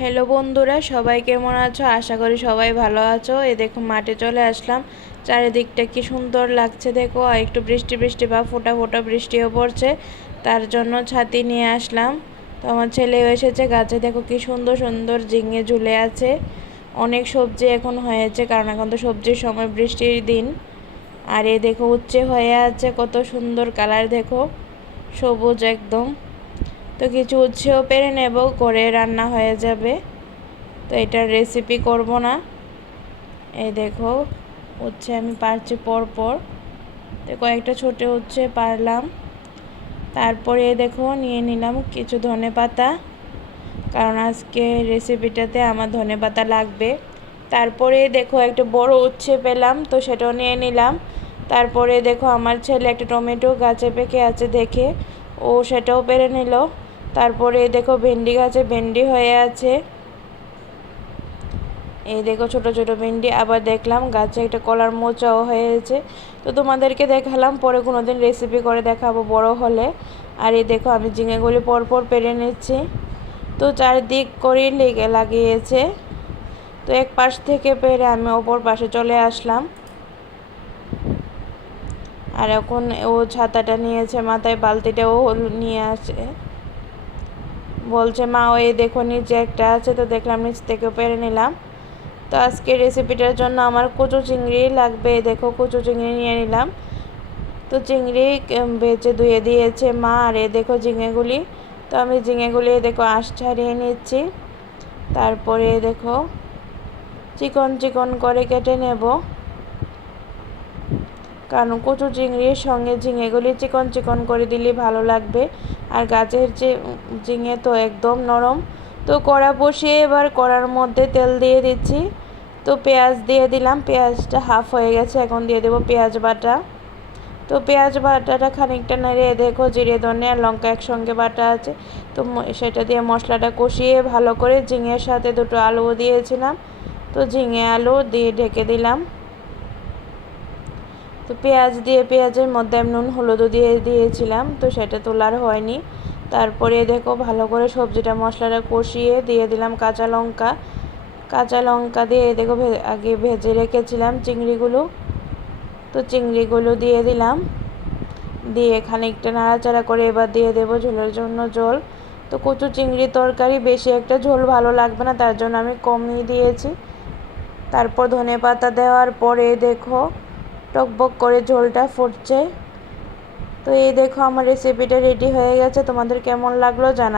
Hello বন্ধুরা, সবাই কেমন আছো? আশা করি সবাই ভালো আছো। এই দেখো মাঠে চলে আসলাম। চারিদিকটা কি সুন্দর লাগছে দেখো। আর একটু বৃষ্টি বৃষ্টি বা ফোঁটা ফোঁটা বৃষ্টিও পড়ছে, তার জন্য ছাতি নিয়ে আসলাম। তো আমার ছেলেও এসেছে। গাছে দেখো কি সুন্দর সুন্দর ঝিঙে ঝুলে আছে। অনেক সবজি এখন হয়েছে, কারণ এখন তো সবজির সময়, বৃষ্টির দিন। আর এই দেখো উচ্ছে হয়ে আছে, কত সুন্দর কালার দেখো, সবুজ একদম। তো কিছু উচ্ছেও পেরে নেব, করে রান্না হয়ে যাবে। তো এটার রেসিপি করব না। এই দেখো উচ্ছে আমি পারছি পর তো কয়েকটা ছোট উচ্ছে পারলাম। তারপরে দেখো নিয়ে নিলাম কিছু ধনেপাতা, কারণ আজকে রেসিপিটাতে আমার ধনেপাতা লাগবে। তারপরে দেখো একটা বড় উচ্ছে পেলাম, তো সেটাও নিয়ে নিলাম। তারপরে দেখো আমার ছেলে একটা টমেটো গাছে পেকে আছে দেখে ও সেটাও পেরে নিল। তারপরে দেখো ভেন্ডি গাছে ভেন্ডি হয়ে আছে। এই দেখো ছোট ছোট ভেন্ডি। আবার দেখলাম গাছে একটা কলার মোচাও হয়েছে। তো তোমাদেরকে দেখালাম, পরে কোনোদিন রেসিপি করে দেখাবো বড় হলে। আর এই দেখো আমি ঝিঙেগুলি পরপর পেরে নিচ্ছি। তো চারদিক করেই লাগিয়েছে। তো এক পাশ থেকে পেরে আমি অপর পাশে চলে আসলাম। আর এখন ও ছাতাটা নিয়েছে মাথায়, বালতিটাও নিয়ে আসে। বলছে মা ওই দেখো নিচে একটা আছে, তো দেখলাম নিচ থেকে পেরে নিলাম। তো আজকে রেসিপিটার জন্য আমার কচু চিংড়ি লাগবে। দেখো কচু চিংড়ি নিয়ে নিলাম। তো চিংড়ি বেছে ধুয়ে দিয়েছে মা। আর এ দেখো ঝিঙেগুলি। তো আমি ঝিঙেগুলি দেখো আঁশ ছাড়িয়ে নিচ্ছি। তারপরে দেখো চিকন চিকন করে কেটে নেব, কারণ কচু চিংড়ির সঙ্গে ঝিঙেগুলি চিকন চিকন করে দিলে ভালো লাগবে। আর গাছের যে ঝিঙে তো একদম নরম। তো কড়া বসিয়ে এবার কড়ার মধ্যে তেল দিয়ে দিচ্ছি। তো পেঁয়াজ দিয়ে দিলাম, পেঁয়াজটা হাফ হয়ে গেছে। এখন দিয়ে দেবো পেঁয়াজ বাটা। তো পেঁয়াজ বাটাটা খানিকটা নেড়ে দেখো জিরে ধনে আর লঙ্কা একসঙ্গে বাটা আছে। তো সেটা দিয়ে মশলাটা কষিয়ে ভালো করে ঝিঙের সাথে দুটো আলুও দিয়েছিলাম। তো ঝিঙে আলু দিয়ে ঢেকে দিলাম। তো পেঁয়াজ দিয়ে পেঁয়াজের মধ্যে আমি নুন হলুদও দিয়ে দিয়েছিলাম, তো সেটা তোলার হয়নি। তারপরে দেখো ভালো করে সবজিটা মশলাটা কষিয়ে দিয়ে দিলাম কাঁচা লঙ্কা দিয়ে দেখো আগে ভেজে রেখেছিলাম চিংড়িগুলো। তো চিংড়িগুলো দিয়ে দিলাম, দিয়ে খানিকটা নাড়াচাড়া করে এবার দিয়ে দেবো ঝোলের জন্য জল। তো কচু চিংড়ি তরকারি বেশি একটা ঝোল ভালো লাগবে না, তার জন্য আমি কমই দিয়েছি। তারপর ধনেপাতা দেওয়ার পরে দেখো টকবক করে ঝোলটা ফুটছে। তো এই দেখো আমার রেসিপিটা রেডি হয়ে গেছে। তোমাদের কেমন লাগলো জানা।